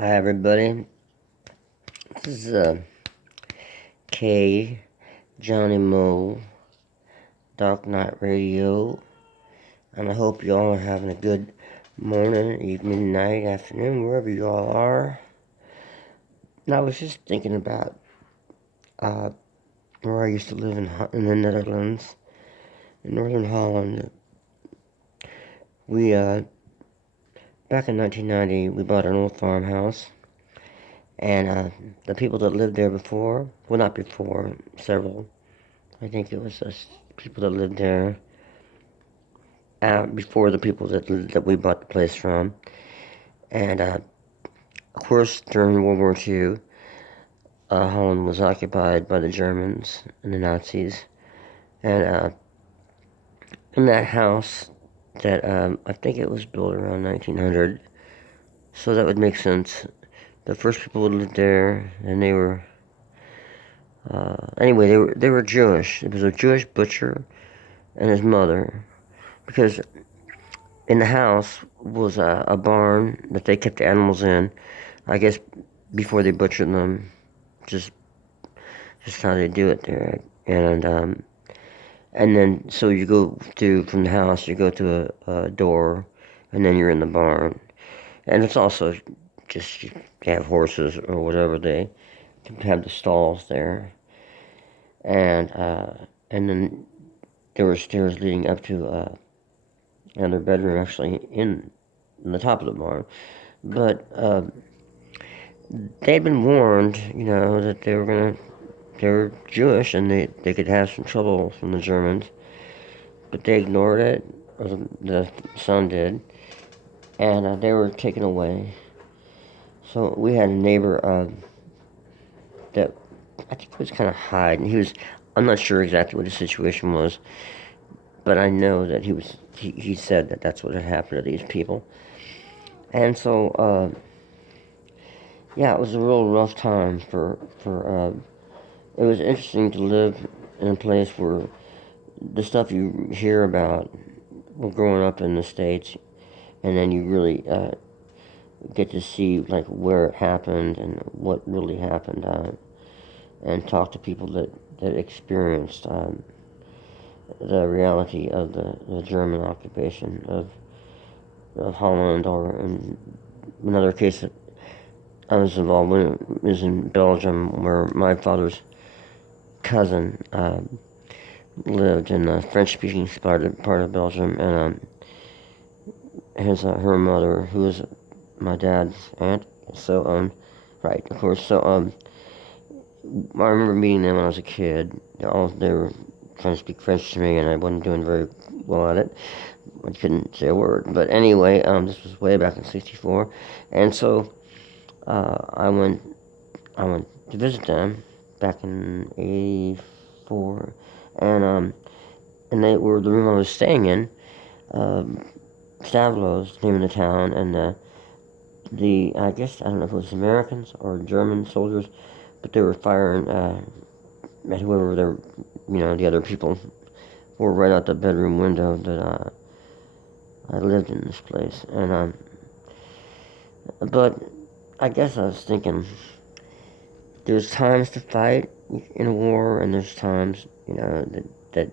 Hi everybody, this is KjonnyMo, Dark Knight Radio, and I hope you all are having a good morning, evening, night, afternoon, wherever you all are. And I was just thinking about where I used to live in the Netherlands, in Northern Holland. We, back in 1990, we bought an old farmhouse. And the people that lived there before, well, not before, several, I think it was us people that lived there before the people that we bought the place from. And of course, during World War II, Holland was occupied by the Germans and the Nazis. And in that house, that I think it was built around 1900, so that would make sense. The first people who lived there, and they were anyway, they were Jewish. It was a Jewish butcher and his mother, because in the house was a barn that they kept the animals in, I guess before they butchered them, just how they do it there. And then so you go from the house, you go to a door, and then you're in the barn. And it's also just, you have horses or whatever, they have the stalls there. And then there were stairs leading up to another bedroom, actually in the top of the barn. But they'd been warned, that they were Jewish and they could have some trouble from the Germans. But they ignored it, or the son did, and they were taken away. So we had a neighbor that I think was kind of hide, and I'm not sure exactly what the situation was, but I know that he said that that's what had happened to these people. And so, yeah, it was a real rough time it was interesting to live in a place where the stuff you hear about, well, growing up in the States, and then you really get to see, like, where it happened and what really happened, and talk to people that experienced the reality of the German occupation of Holland, or in another case that I was involved in was in Belgium, where my father's cousin lived in the French-speaking part of Belgium, and her mother, who was my dad's aunt, so right, of course. So I remember meeting them when I was a kid. They were trying to speak French to me, and I wasn't doing very well at it. I couldn't say a word. But anyway, this was way back in '64, and so I went to visit them back in '84, and they were the room I was staying in. Stavlos, the name of the town, and I guess, I don't know if it was Americans or German soldiers, but they were firing at whoever the other people were right out the bedroom window that I lived in this place. And but I guess I was thinking, there's times to fight in a war, and there's times, that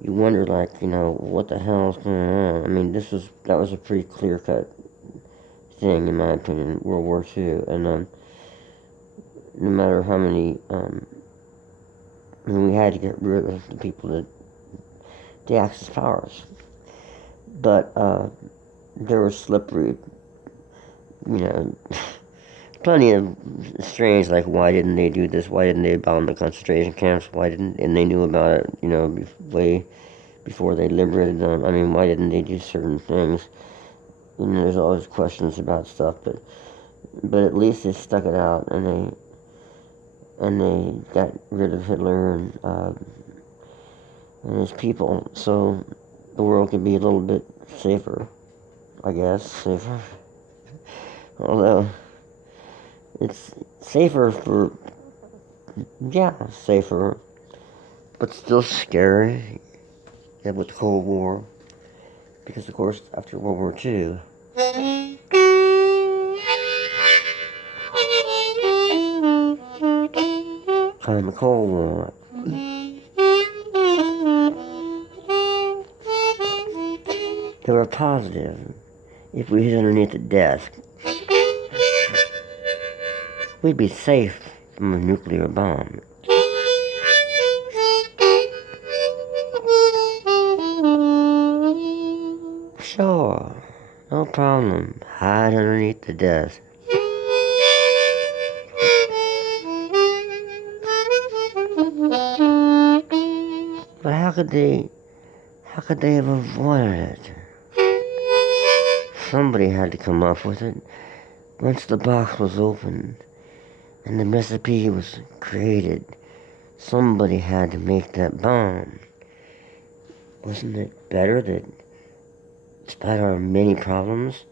you wonder, like, what the hell is going on. I mean, that was a pretty clear-cut thing, in my opinion, World War II, and no matter how many, we had to get rid of the people the Axis powers, but they were slippery, plenty of strange, like, why didn't they do this, why didn't they bomb the concentration camps, and they knew about it, way before they liberated them. I mean, why didn't they do certain things? There's always questions about stuff, but at least they stuck it out, and they got rid of Hitler and his people, so the world could be a little bit safer, I guess, safer. Although, it's safer safer, but still scary, with the Cold War, because, of course, after World War II, called the Cold War. They were positive. If we hid underneath the desk, we'd be safe from a nuclear bomb. Sure, no problem. Hide underneath the desk. But how could they have avoided it? Somebody had to come up with it. Once the box was opened and the recipe was created, somebody had to make that bomb. Wasn't it better that, despite our many problems,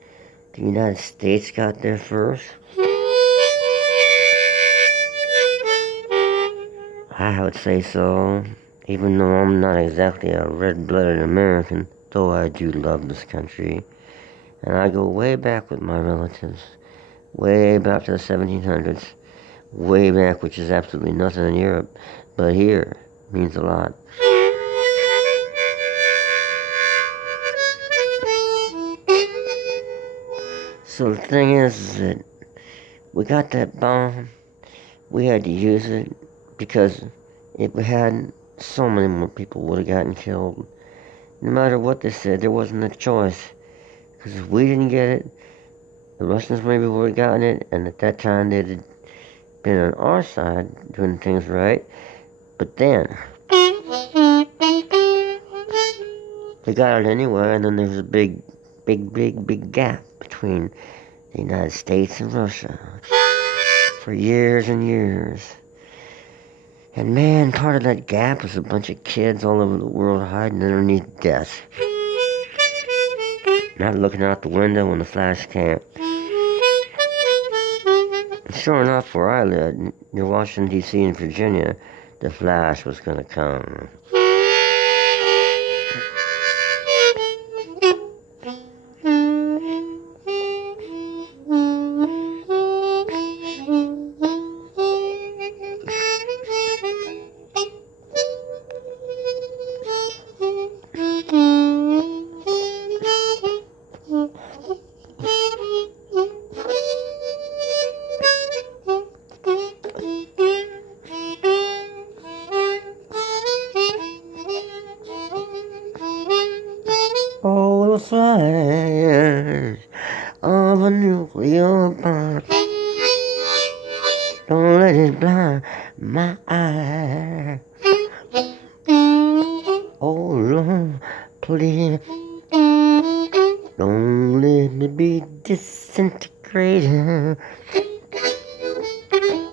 the United States got there first? I would say so, even though I'm not exactly a red-blooded American, though I do love this country. And I go way back with my relatives, way back to the 1700s, way back, which is absolutely nothing in Europe, but here means a lot. So the thing is that we got that bomb, we had to use it, because if we hadn't, so many more people would have gotten killed. No matter what they said, there wasn't a choice. Because if we didn't get it, the Russians maybe would have gotten it, and at that time they'd have been on our side, doing things right. But then, they got it anyway, and then there was a big gap between the United States and Russia for years and years. And man, part of that gap was a bunch of kids all over the world hiding underneath desks, not looking out the window when the flash came. And sure enough, where I lived, near Washington, D.C. and Virginia, the flash was gonna come. Oh, the flash of a nuclear bomb. Don't let it blind my eye. Oh, Lord, please. Don't let me be disintegrated.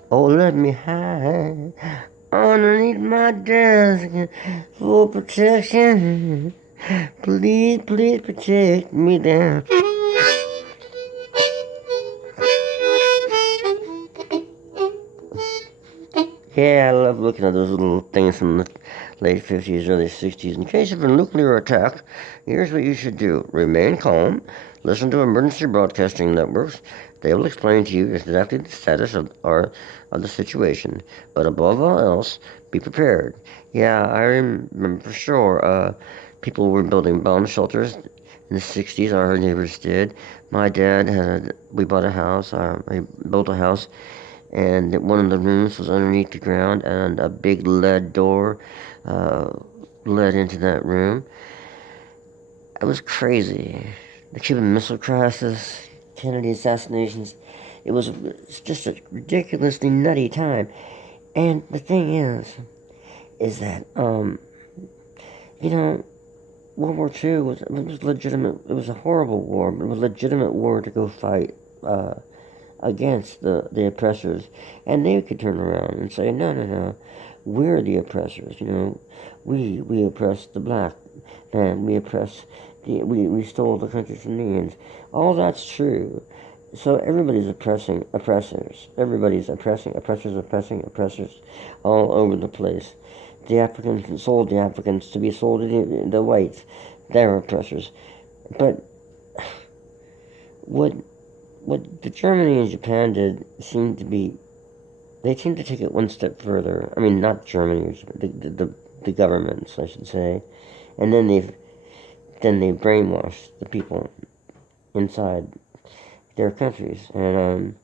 Oh, let me hide underneath my desk for protection. Please, please protect me there. Yeah, I love looking at those little things from the late 50s, early 60s. In case of a nuclear attack, here's what you should do. Remain calm. Listen to emergency broadcasting networks. They will explain to you exactly the status of the situation. But above all else, be prepared. Yeah, I remember for sure, people were building bomb shelters in the 60s. Our neighbors did. My dad we bought a house. I built a house, and one of the rooms was underneath the ground, and a big lead door led into that room. It was crazy. The Cuban Missile Crisis, Kennedy assassinations. It was just a ridiculously nutty time. And the thing is that, World War II was legitimate. It was a horrible war, but it was a legitimate war to go fight against the oppressors. And they could turn around and say, no, we're the oppressors. We oppressed the black man. We oppressed we stole the country from the Indians. All that's true. So everybody's oppressing oppressors. Everybody's oppressing oppressors all over the place. The Africans sold the Africans to be sold to the whites. They're oppressors. But what the Germany and Japan did seemed to be they seem to take it one step further. I mean, not Germany, the governments, I should say, and then they brainwash the people inside their countries, and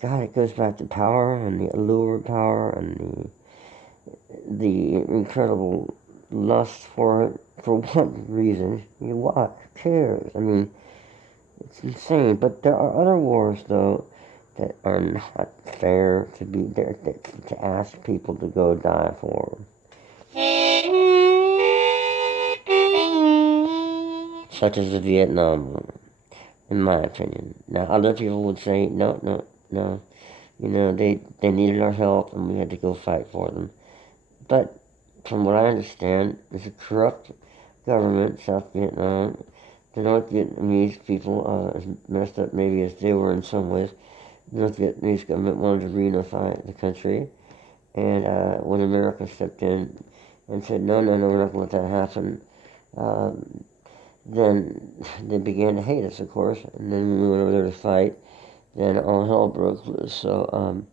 God, it goes back to power and the allure of power and the incredible lust for it. For what reason? What? Who cares? I mean, it's insane. But there are other wars, though, that are not fair to be there to ask people to go die for. Such as the Vietnam War, in my opinion. Now, other people would say, no, no, no. They needed our help and we had to go fight for them. But from what I understand, there's a corrupt government, South Vietnam. The North Vietnamese people, as messed up maybe as they were in some ways, the North Vietnamese government wanted to reunify the country. And when America stepped in and said, no, no, no, we're not going to let that happen, then they began to hate us, of course. And then when we went over there to fight, then all hell broke loose. So,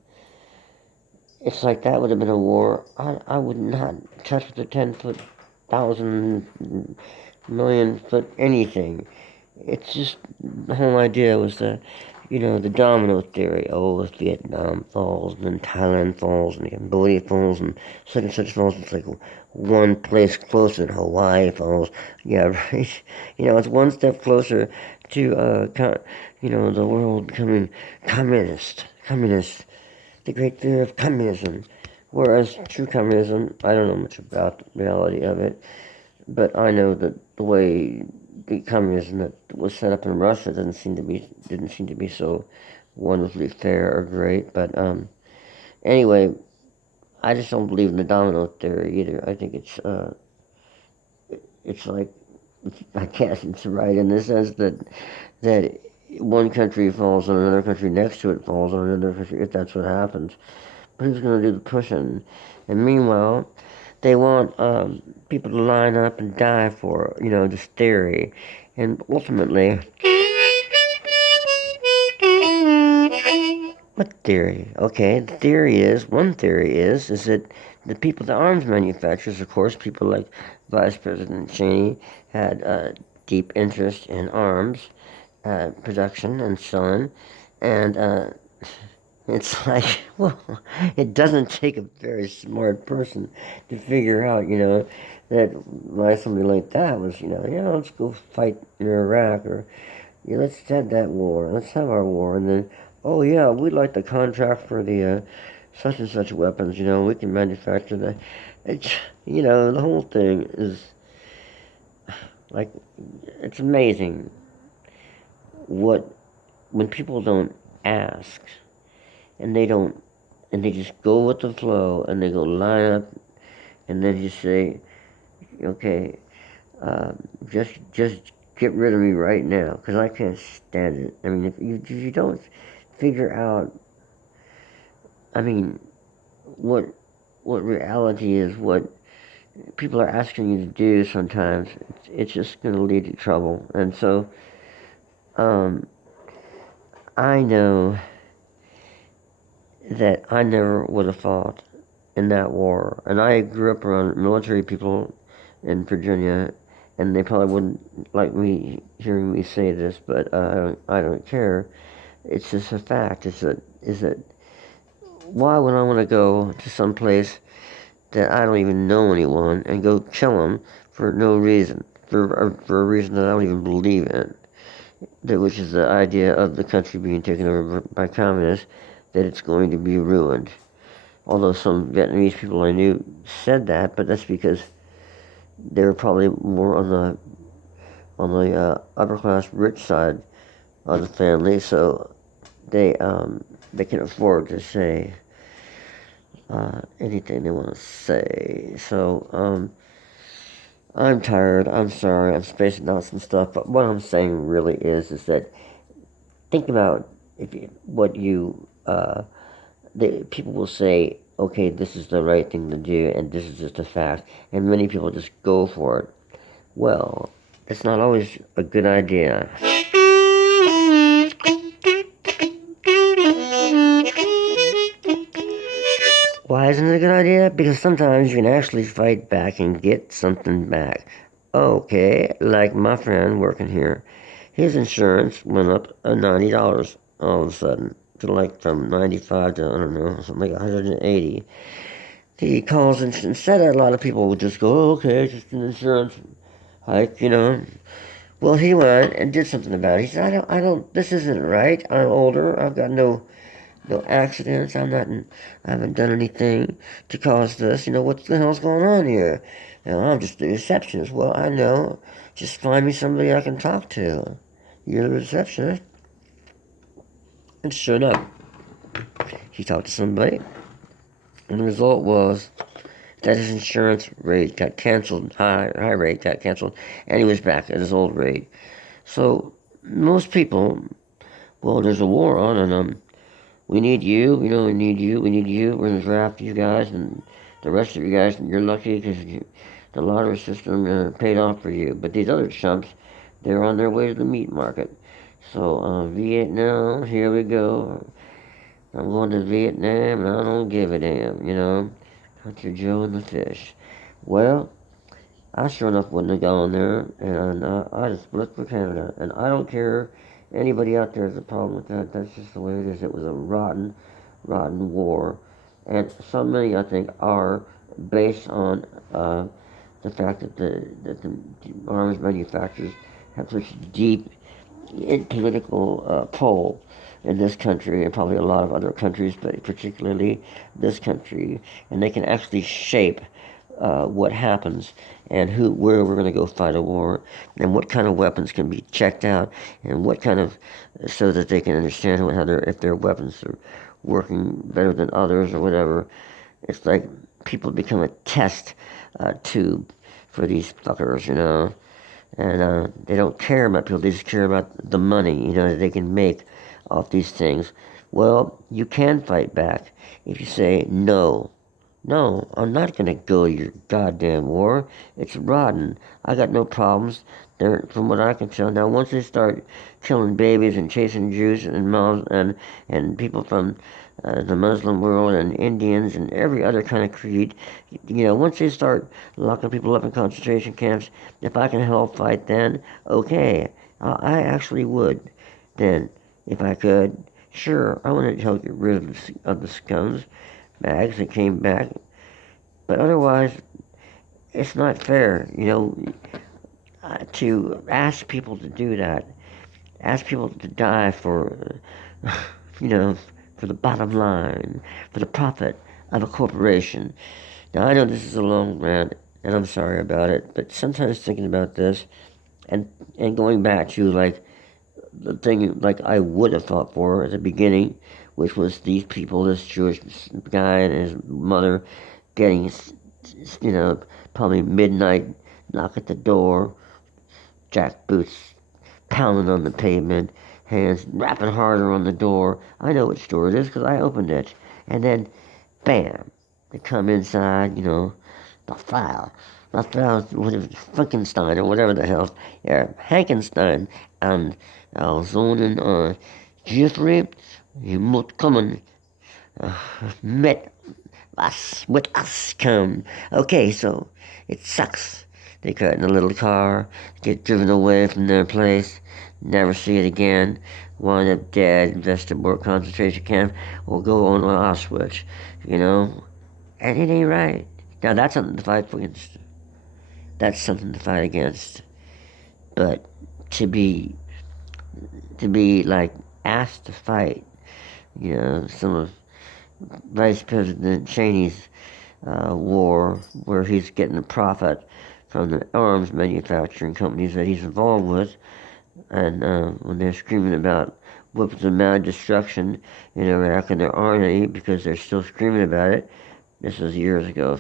it's like that would have been a war I would not touch with a 10-foot, 1,000,000,000-foot anything. It's just the whole idea was the domino theory. Oh, if Vietnam falls, and then Thailand falls, and Cambodia falls, and such falls. It's like one place closer, and Hawaii falls. Yeah, right. It's one step closer to the world becoming communist. The great fear of communism. Whereas true communism, I don't know much about the reality of it, but I know that the way the communism that was set up in Russia didn't seem to be so wonderfully fair or great. But anyway, I just don't believe in the domino theory either. I think it's like, I guess it's right in the sense that one country falls and another country next to it falls on another country, if that's what happens. But who's going to do the pushing? And meanwhile, they want people to line up and die for, this theory. And ultimately, what theory? Okay, one theory is that the people, the arms manufacturers, of course, people like Vice President Cheney had deep interest in arms production and selling, and it's like, well, it doesn't take a very smart person to figure out, that why somebody like that was, let's go fight in Iraq, or let's have that war, let's have our war, and then, oh yeah, we'd like the contract for the such and such weapons, we can manufacture that. It's, the whole thing is, like, it's amazing when people don't ask, and they just go with the flow, and they go line up, and then just say, okay, just get rid of me right now, because I can't stand it. I mean, if you don't figure out, I mean, what reality is, what people are asking you to do sometimes, it's just going to lead to trouble. And so, I know that I never would have fought in that war. And I grew up around military people in Virginia, and they probably wouldn't like me hearing me say this, but I don't care. It's just a fact. Is that why would I want to go to some place that I don't even know anyone and go kill them for no reason, for a reason that I don't even believe in, which is the idea of the country being taken over by communists, that it's going to be ruined. Although some Vietnamese people I knew said that, but that's because they were probably more on the upper class rich side of the family, so they can afford to say anything they want to say. So I'm tired. I'm sorry. I'm spacing out some stuff, but what I'm saying really is that think about what you people will say, okay, this is the right thing to do, and this is just a fact, and many people just go for it. Well, it's not always a good idea. Why isn't it a good idea? Because sometimes you can actually fight back and get something back. Okay, like my friend working here, his insurance went up $90 all of a sudden to like from 95 to I don't know something like 180. He calls and said that a lot of people would just go, oh, okay, it's just an insurance hike, you know. Well, he went and did something about it. He said, I don't, this isn't right. I'm older. I've got no accidents. I haven't done anything to cause this. You know, what the hell's going on here? You know, I'm just the receptionist. Well, I know. Just find me somebody I can talk to. You're the receptionist. And sure enough, he talked to somebody. And the result was that his insurance rate got canceled, high rate got canceled, and he was back at his old rate. So most people, well, there's a war on, and we need you, you know, we need you, we're going to draft you guys, and the rest of you guys, you're lucky because the lottery system paid off for you. But these other chumps, they're on their way to the meat market. So, Vietnam, here we go. I'm going to Vietnam, and I don't give a damn, you know. Country Joe and the fish. Well, I sure enough wouldn't have gone there, and I just looked for Canada. And I don't care anybody out there has a problem with that. That's just the way it is. It was a rotten, rotten war. And so many, I think, are based on the fact that the arms manufacturers have such deep political pull in this country and probably a lot of other countries, but particularly this country, and they can actually shape what happens and where we're going to go fight a war, and what kind of weapons can be checked out, and what kind of so that they can understand if their weapons are working better than others or whatever. It's like people become a test tube for these fuckers, you know. And they don't care about people, they just care about the money, you know, that they can make off these things. Well, you can fight back if you say, no, I'm not going to go to your goddamn war. It's rotten. I got no problems. From what I can tell. Now, once they start killing babies and chasing Jews and moms and people from the Muslim world and Indians and every other kind of creed, you know, once they start locking people up in concentration camps, if I can help fight then, okay, I actually would then, if I could. Sure, I want to help get rid of the scums, bags that came back, but otherwise, it's not fair, you know, to ask people to do that, ask people to die for, you know, for the bottom line, for the profit of a corporation. Now, I know this is a long rant, and I'm sorry about it, but sometimes thinking about this, and going back to, like, the thing, like, I would have fought for at the beginning, which was these people, this Jewish guy and his mother, getting, you know, probably midnight, knock at the door, jack boots pounding on the pavement, hands rapping harder on the door. I know which door it is because I opened it. And then, bam, they come inside, you know, Raphael, Frankenstein, or whatever the hell, yeah, Hankenstein, and Zonen, Jeffrey, you must come met us, with us, come. Okay, so, it sucks. They got in a little car, get driven away from their place, never see it again, wind up dead, Westerbork concentration camp, or go on Auschwitz, you know? And it ain't right. Now that's something to fight against. That's something to fight against. But to be like asked to fight, you know, some of Vice President Cheney's war, where he's getting a profit from the arms manufacturing companies that he's involved with, and when they're screaming about weapons of mass destruction in Iraq, and there aren't any because they're still screaming about it. This was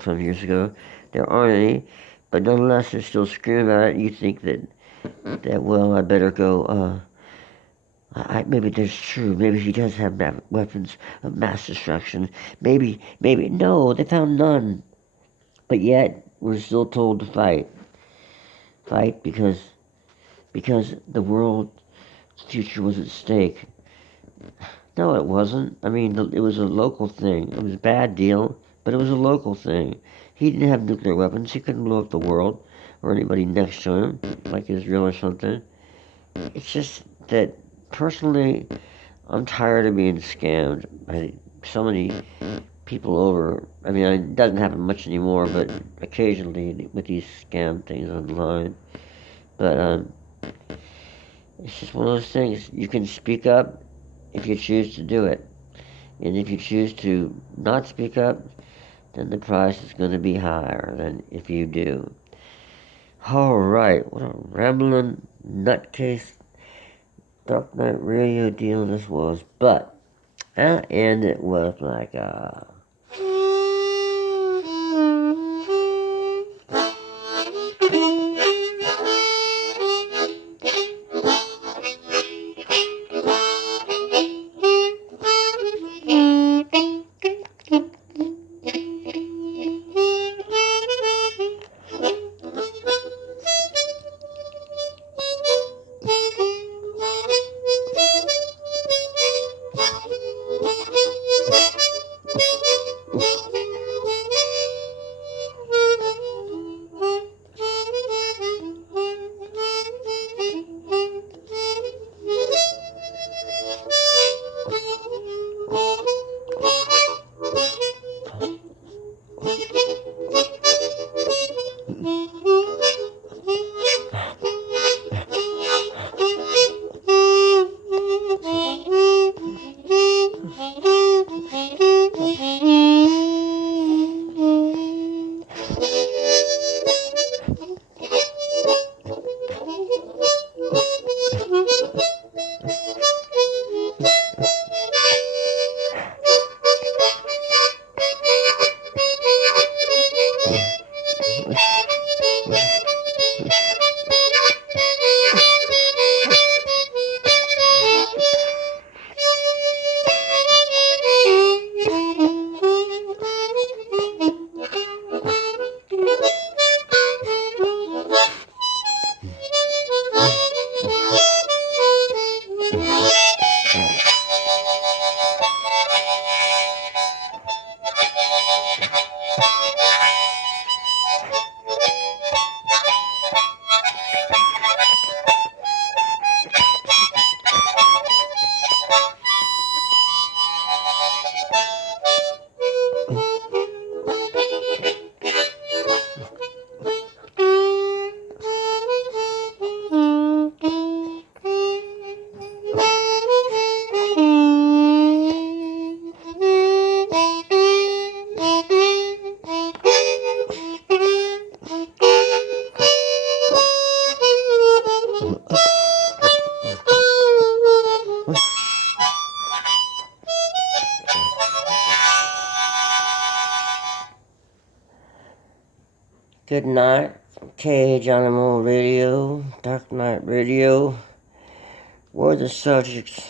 some years ago. There aren't any, but nonetheless they're still screaming about it. You think that well, I better go. Maybe that's true. Maybe he does have weapons of mass destruction. Maybe no, they found none. But yet we're still told to fight because the world's future was at stake. No, it wasn't. I mean, it was a local thing. It was a bad deal, but it was a local thing. He didn't have nuclear weapons. He couldn't blow up the world or anybody next to him, like Israel or something. It's just that, personally, I'm tired of being scammed by so many people over. I mean, it doesn't happen much anymore, but occasionally with these scam things online. But it's just one of those things. You can speak up if you choose to do it. And if you choose to not speak up, then the price is going to be higher than if you do. Alright, what a rambling nutcase Dark Knight Radio deal this was. But I'll end it with like a... Good night, KjonnyMo Radio, Dark Knight Radio, where the subjects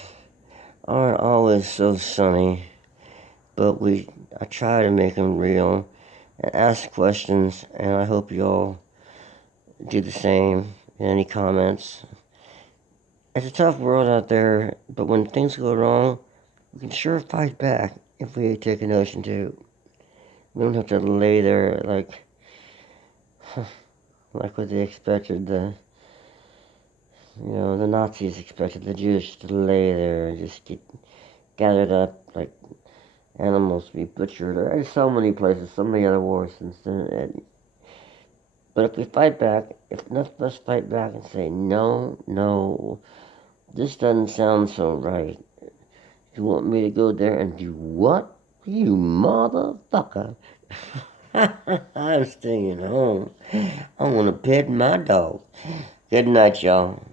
aren't always so sunny, but I try to make them real and ask questions, and I hope you all do the same. Any comments? It's a tough world out there, but when things go wrong, we can sure fight back if we take a notion to. We don't have to lay there like what they expected. The Nazis expected the Jews to lay there and just get gathered up like animals to be butchered. There's so many places, so many other wars since then. But if we fight back, if enough of us fight back and say, no, this doesn't sound so right. You want me to go there and do what? You motherfucker. I'm staying home. I want to pet my dog. Good night, y'all.